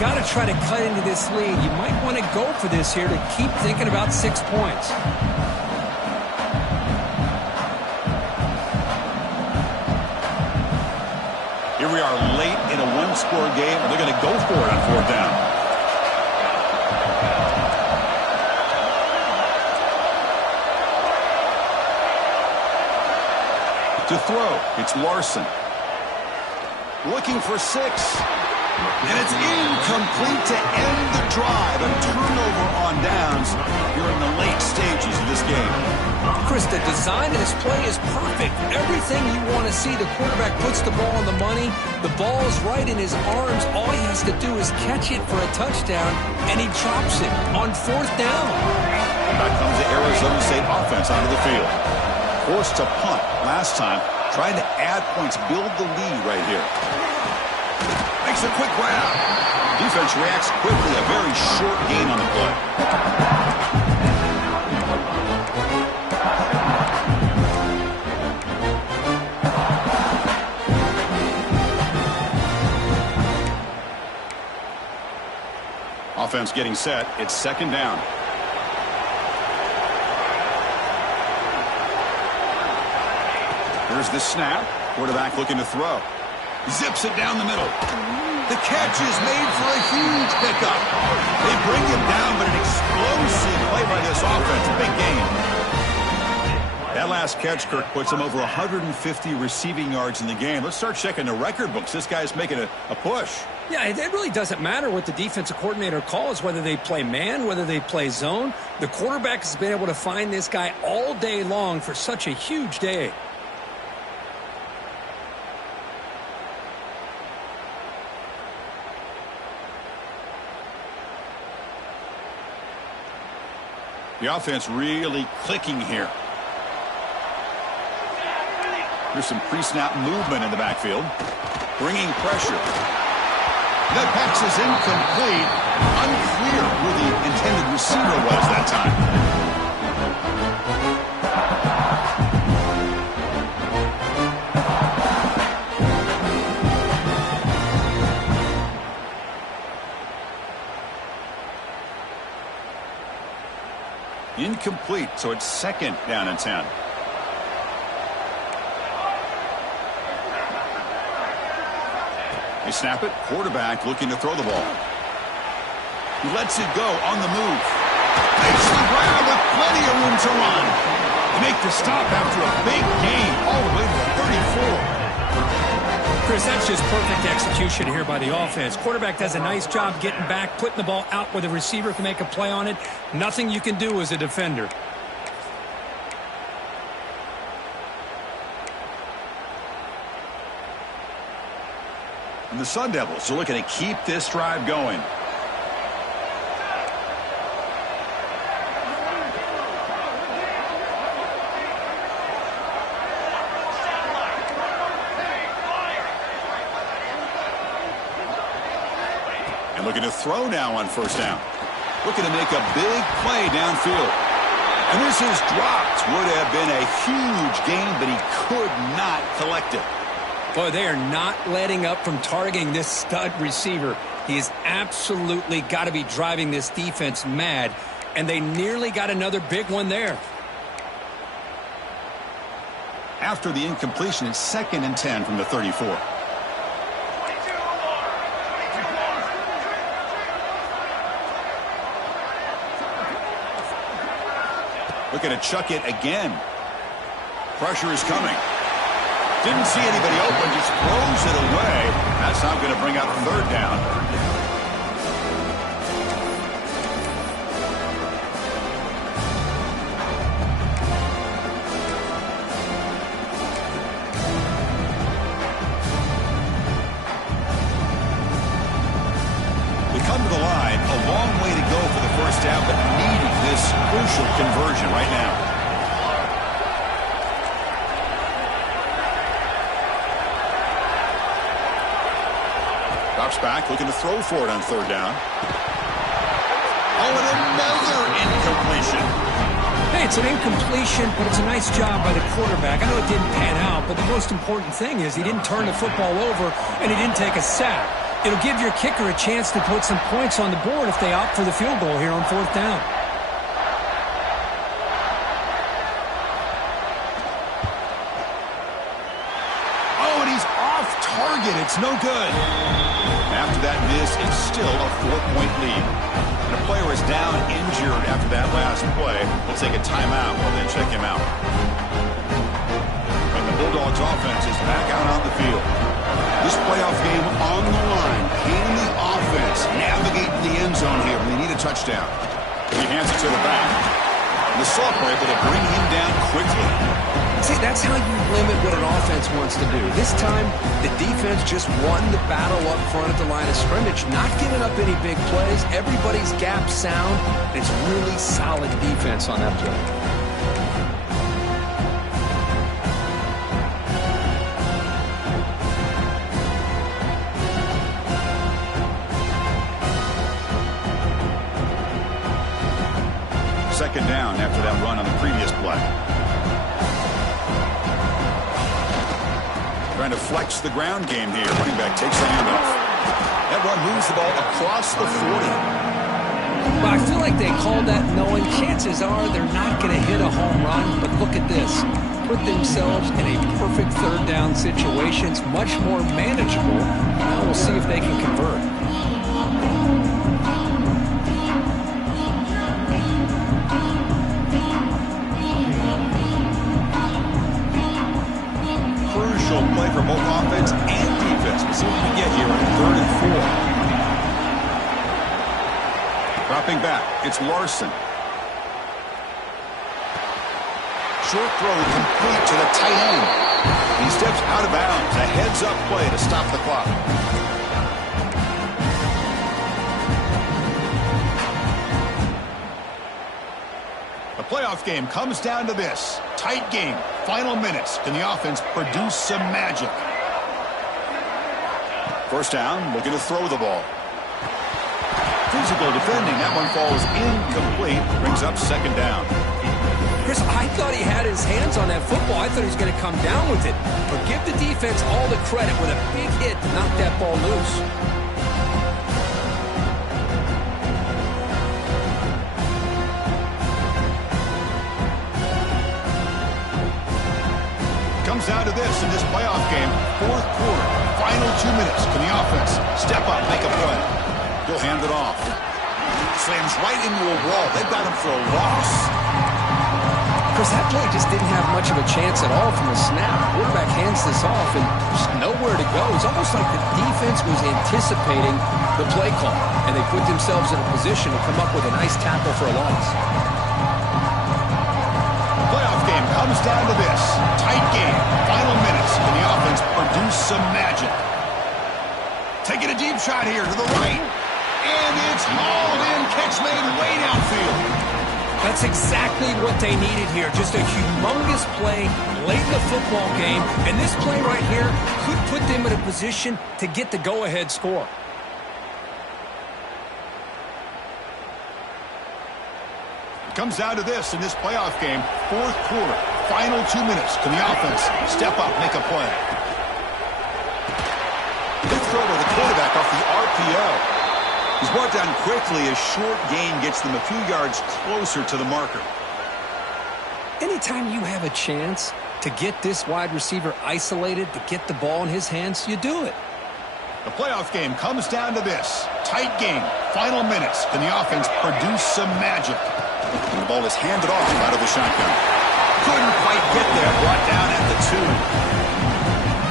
got to try to cut into this lead. You might want to go for this here to keep thinking about 6 points. Here we are late in a one-score game, and they're going to go for it on 4th down. To throw, it's Larson. Looking for 6. And it's incomplete to end the drive. A turnover on downs here in the late stages of this game. Chris, the design of this play is perfect. Everything you want to see. The quarterback puts the ball on the money. The ball is right in his arms. All he has to do is catch it for a touchdown, and he drops it on 4th down. Back comes the Arizona State offense onto the field. Forced to punt last time, trying to add points, build the lead right here. Makes a quick grab. Defense reacts quickly, a very short gain on the play. Offense getting set. It's 2nd down. Here's the snap. Quarterback looking to throw. Zips it down the middle. The catch is made for a huge pickup. They bring him down, but an explosive play by this offense. Big gain. That last catch, Kirk, puts him over 150 receiving yards in the game. Let's start checking the record books. This guy's making a push. Yeah, it really doesn't matter what the defensive coordinator calls, whether they play man, whether they play zone. The quarterback has been able to find this guy all day long for such a huge day. The offense really clicking here. There's some pre-snap movement in the backfield. Bringing pressure. That pass is incomplete. Unclear who the intended receiver was that time. Incomplete, so it's 2nd down and 10. They snap it. Quarterback looking to throw the ball. He lets it go on the move. Makes the grab with plenty of room to run. They make the stop after a big gain all the way to the 34. Chris, that's just perfect execution here by the offense. Quarterback does a nice job getting back, putting the ball out where the receiver can make a play on it. Nothing you can do as a defender. And the Sun Devils are looking to keep this drive going. And looking to throw now on 1st down. Looking to make a big play downfield. And this is dropped. Would have been a huge gain, but he could not collect it. Boy, they are not letting up from targeting this stud receiver. He has absolutely got to be driving this defense mad, and they nearly got another big one there. After the incompletion, it's 2nd and 10 from the 34. Looking to chuck it again. Pressure is coming. Didn't see anybody open, just throws it away. That's not going to bring out 3rd down. We come to the line, a long way to go for the 1st down, but needing this crucial conversion right now. Drops back, looking to throw for it on 3rd down. Oh, and another incompletion. Hey, it's an incompletion, but it's a nice job by the quarterback. I know it didn't pan out, but the most important thing is he didn't turn the football over and he didn't take a sack. It'll give your kicker a chance to put some points on the board if they opt for the field goal here on 4th down. Oh, and he's off target. It's no good. After that miss, it's still a 4-point lead. And a player is down injured after that last play. We'll take a timeout while they check him out. And the Bulldogs offense is back out on the field. This playoff game on the line. Can the offense navigate the end zone here when they need a touchdown? He hands it to the back. The Sulphur able to bring him down quickly. See, that's how you limit what an offense wants to do. This time, the defense just won the battle up front at the line of scrimmage, not giving up any big plays. Everybody's gap sound. It's really solid defense on that play. Second down after that run on the previous play. Trying to flex the ground game here. Running back takes the handoff. That run moves the ball across the 40. Well, I feel like they called that knowing chances are they're not going to hit a home run. But look at this. Put themselves in a perfect 3rd down situation. It's much more manageable. Now we'll see if they can convert. Play for both offense and defense. We'll see what we get here on 3rd and 4. Dropping back, it's Larson. Short throw complete to the tight end. He steps out of bounds. A heads-up play to stop the clock. The playoff game comes down to this. Tight game. Final minutes. Can the offense produce some magic? First down, looking to throw the ball. Physical defending. That one falls incomplete. Brings up 2nd down. Chris, I thought he had his hands on that football. I thought he was going to come down with it. But give the defense all the credit with a big hit to knock that ball loose. Comes down to this in this playoff game. 4th quarter. Final 2 minutes. Can the offense step up, make a play? He'll hand it off. Slams right into a wall. They've got him for a loss. Chris, that play just didn't have much of a chance at all from the snap. Quarterback hands this off and just nowhere to go. It's almost like the defense was anticipating the play call, and they put themselves in a position to come up with a nice tackle for a loss. Playoff game comes down to this. Tight game. Final minutes. Can the offense produce some magic? Taking a deep shot here to the right. And it's hauled in. Catch made way downfield. That's exactly what they needed here. Just a humongous play late in the football game. And this play right here could put them in a position to get the go-ahead score. Comes down to this in this playoff game. 4th quarter. Final 2 minutes. Can the offense step up, make a play? Good throw to the quarterback off the RPO. He's brought down quickly. A short gain gets them a few yards closer to the marker. Anytime you have a chance to get this wide receiver isolated, to get the ball in his hands, you do it. The playoff game comes down to this. Tight game. Final minutes. Can the offense produce some magic? And the ball is handed off out of the shotgun. Couldn't quite get there. Brought down at the 2.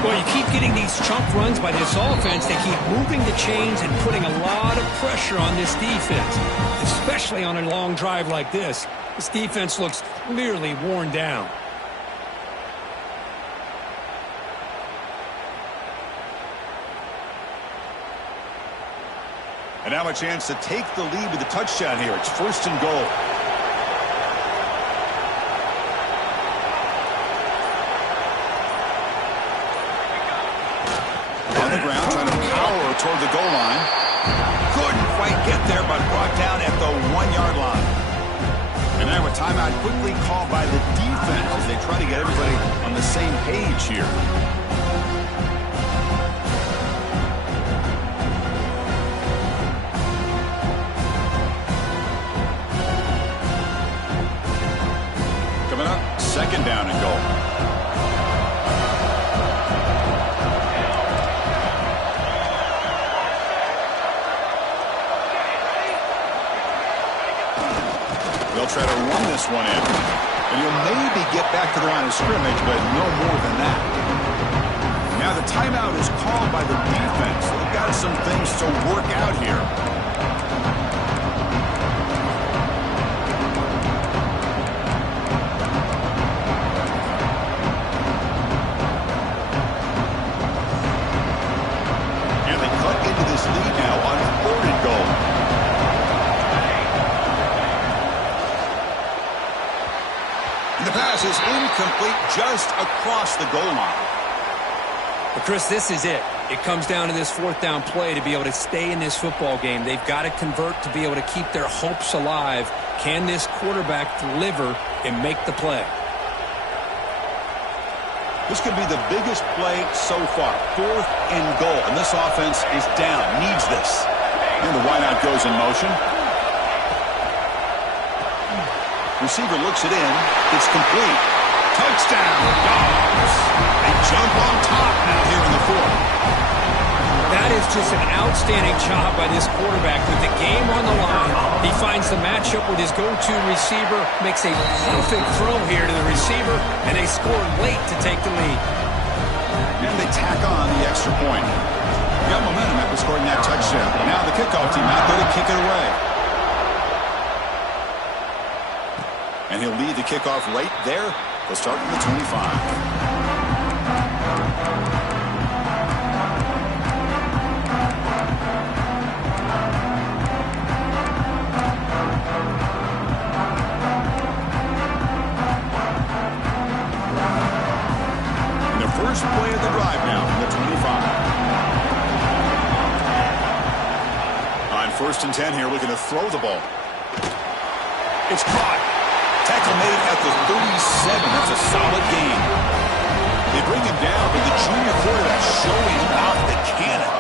Well, you keep getting these chunk runs by this offense. They keep moving the chains and putting a lot of pressure on this defense, especially on a long drive like this. This defense looks clearly worn down. And now a chance to take the lead with a touchdown here. It's 1st and goal. On the ground, trying to power toward the goal line. Couldn't quite get there, but brought down at the 1-yard line. And now a timeout quickly called by the defense as they try to get everybody on the same page here. second down and goal. They'll try to run this one in. And he'll maybe get back to the line of scrimmage, but no more than that. Now the timeout is called by the defense. They've got some things to work out here. And they cut into this lead now on 4th and goal. The pass is incomplete just across the goal line. But Chris, this is it. It comes down to this 4th down play to be able to stay in this football game. They've got to convert to be able to keep their hopes alive. Can this quarterback deliver and make the play? This could be the biggest play so far. 4th and goal. And this offense is down. Needs this. And the wideout goes in motion. Receiver looks it in. It's complete. Touchdown, Dogs. They jump on top now here in the 4th. That is just an outstanding job by this quarterback with the game on the line. He finds the matchup with his go-to receiver, makes a perfect throw here to the receiver, and they score late to take the lead. And they tack on the extra point. Got momentum after scoring that touchdown. Now the kickoff team out there to kick it away. And he'll lead the kickoff right there. They'll start from the 25. First play of the drive now from the 25. On 1st and 10 here, looking to throw the ball. It's caught. Tackle made at the 37. That's a solid gain. They bring him down, but the junior quarterback showing off the cannon.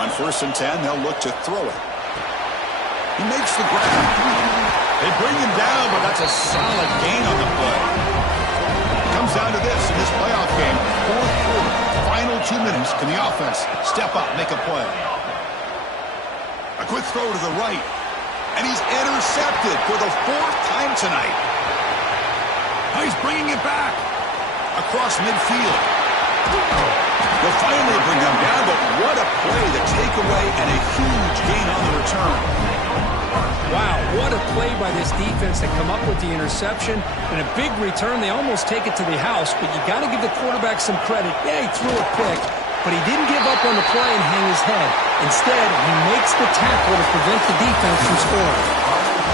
On 1st and 10, they'll look to throw it. He makes the grab. They bring him down, but that's a solid gain on the play. Comes down to this in this playoff game. 4th quarter, final 2 minutes. Can the offense step up, make a play? A quick throw to the right. And he's intercepted for the 4th time tonight. Now he's bringing it back across midfield. They'll finally bring them down, but what a play, the takeaway, and a huge gain on the return. Wow, what a play by this defense to come up with the interception and a big return. They almost take it to the house, but you got to give the quarterback some credit. Yeah, he threw a pick, but he didn't give up on the play and hang his head. Instead, he makes the tackle to prevent the defense from scoring.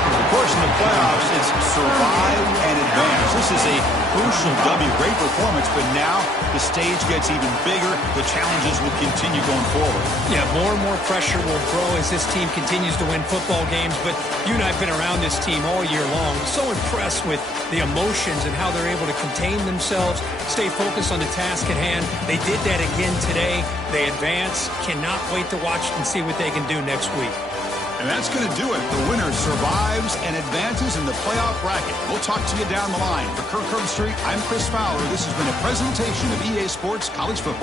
Of course, in the playoffs, it's survive and advance. This is a crucial W. Great performance, but now the stage gets even bigger. The challenges will continue going forward. Yeah, more and more pressure will grow as this team continues to win football games, but you and I have been around this team all year long. So impressed with the emotions and how they're able to contain themselves, stay focused on the task at hand. They did that again today. They advance. Cannot wait to watch and see what they can do next week. And that's going to do it. The winner survives and advances in the playoff bracket. We'll talk to you down the line. For Kirk Herbstreit, I'm Chris Fowler. This has been a presentation of EA Sports College Football.